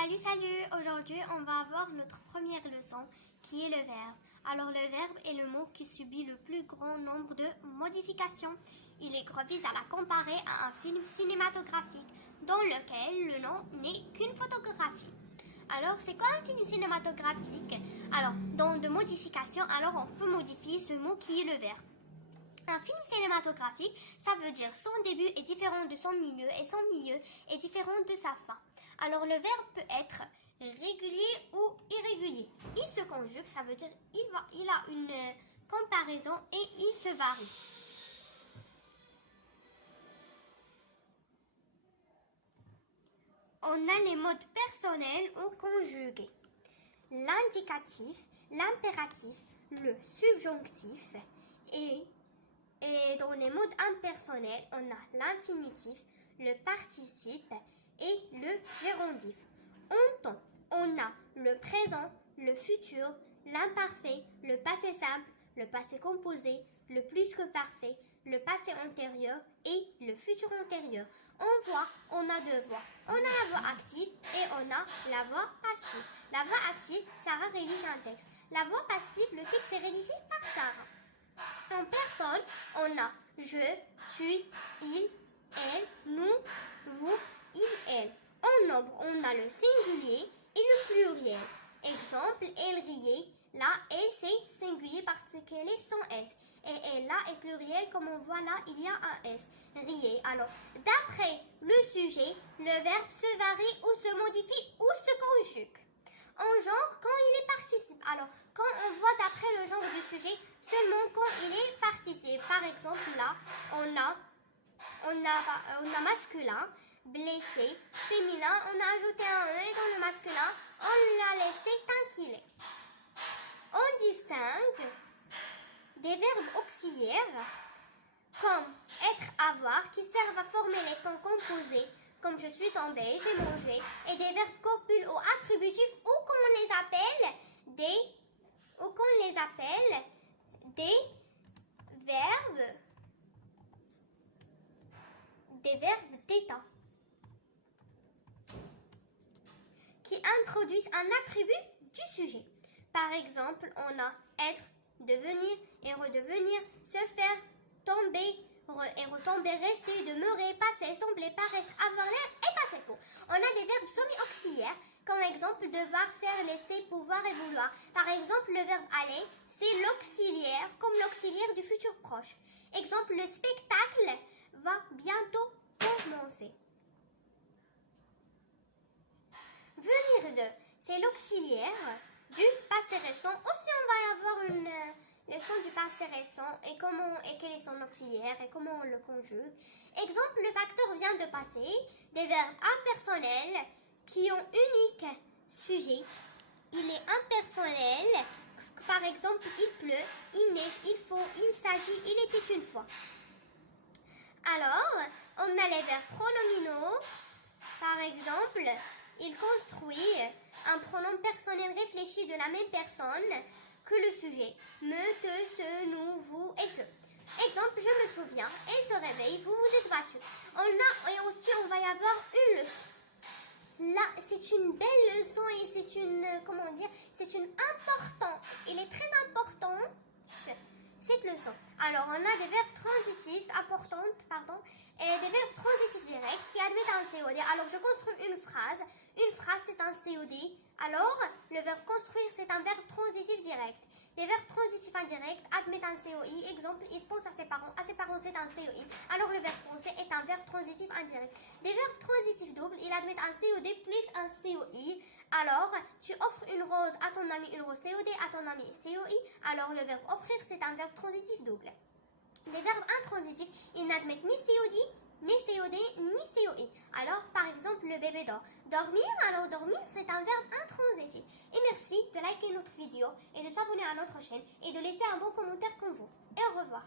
Salut! Aujourd'hui, on va avoir notre première leçon qui est le verbe. Alors, le verbe est le mot qui subit le plus grand nombre de modifications. Il est vise à la comparer à un film cinématographique dans lequel le nom n'est qu'une photographie. Alors, c'est quoi un film cinématographique? Alors, dans de modifications, alors on peut modifier ce mot qui est le verbe. Un film cinématographique, ça veut dire son début est différent de son milieu et son milieu est différent de sa fin. Alors le verbe peut être régulier ou irrégulier. Il se conjugue, ça veut dire il a une comparaison et il se varie. On a les modes personnels ou conjugués. L'indicatif, l'impératif, le subjonctif et dans les modes impersonnels, on a l'infinitif, le participe et le gérondif. En temps, on a le présent, le futur, l'imparfait, le passé simple, le passé composé, le plus que parfait, le passé antérieur et le futur antérieur. En voix, on a deux voix. On a la voix active et on a la voix passive. La voix active, Sarah rédige un texte. La voix passive, le texte est rédigé par Sarah. En personne, on a je, tu, il, elle, nous, vous, il, elle. En nombre, on a le singulier et le pluriel. Exemple, elle riait. Là, elle c'est singulier parce qu'elle est sans S. Et elle là est pluriel, comme on voit là, il y a un S. Riait. Alors, d'après le sujet, le verbe se varie ou se modifie ou se conjugue. En genre, quand il est participe. Alors, quand on voit d'après le genre du sujet, seulement quand il est participe. Par exemple, là, on a masculin, blessé, féminin, on a ajouté un E et dans le masculin, on l'a laissé tant qu'il est. On distingue des verbes auxiliaires comme être, avoir, qui servent à former les temps composés, comme je suis tombée, j'ai mangé, et des verbes copules ou attributifs, ou comme on les appelle des verbes d'état, qui introduisent un attribut du sujet. Par exemple, on a être, devenir et redevenir, se faire, tomber et retomber, rester, demeurer, passer, sembler, paraître, avoir l'air et passer pour. On a des verbes semi-auxiliaires, comme exemple devoir, faire, laisser, pouvoir et vouloir. Par exemple, le verbe aller, c'est l'auxiliaire, comme l'auxiliaire du futur proche. Exemple, le spectacle va bientôt commencer. Venir de, c'est l'auxiliaire du passé récent. Aussi, on va y avoir une leçon du passé récent et quel est son auxiliaire et comment on le conjugue. Exemple, le facteur vient de passer. Des verbes impersonnels qui ont unique sujet. Il est impersonnel. Par exemple, il pleut, il neige, il faut, il s'agit, il était une fois. Alors, on a les verbes pronominaux. Par exemple, il construit un pronom personnel réfléchi de la même personne que le sujet. Me, te, ce, nous, vous et ce. Exemple, je me souviens, elle se réveille, vous vous êtes battu. Et aussi, on va y avoir une leçon. Là, c'est une belle leçon et c'est une importante. Il est très important cette leçon. Alors, on a des verbes transitifs et des verbes transitifs directs qui admettent un COD. Alors, je construis une phrase. Une phrase, c'est un COD. Alors, le verbe construire, c'est un verbe transitif direct. Les verbes transitifs indirects admettent un COI. Exemple, il pense à ses parents. À ses parents, c'est un COI. Alors, le verbe penser est un verbe transitif indirect. Des verbes transitifs doubles, ils admettent un COD plus un COI. Alors, tu offres une rose à ton ami, une rose COD, à ton ami COI. Alors, le verbe offrir, c'est un verbe transitif double. Les verbes intransitifs, ils n'admettent ni COD, ni COD, ni COI. Alors, par exemple, le bébé dort. Dormir, alors dormir, c'est un verbe intransitif. Et merci de liker notre vidéo et de s'abonner à notre chaîne et de laisser un bon commentaire comme vous. Et au revoir.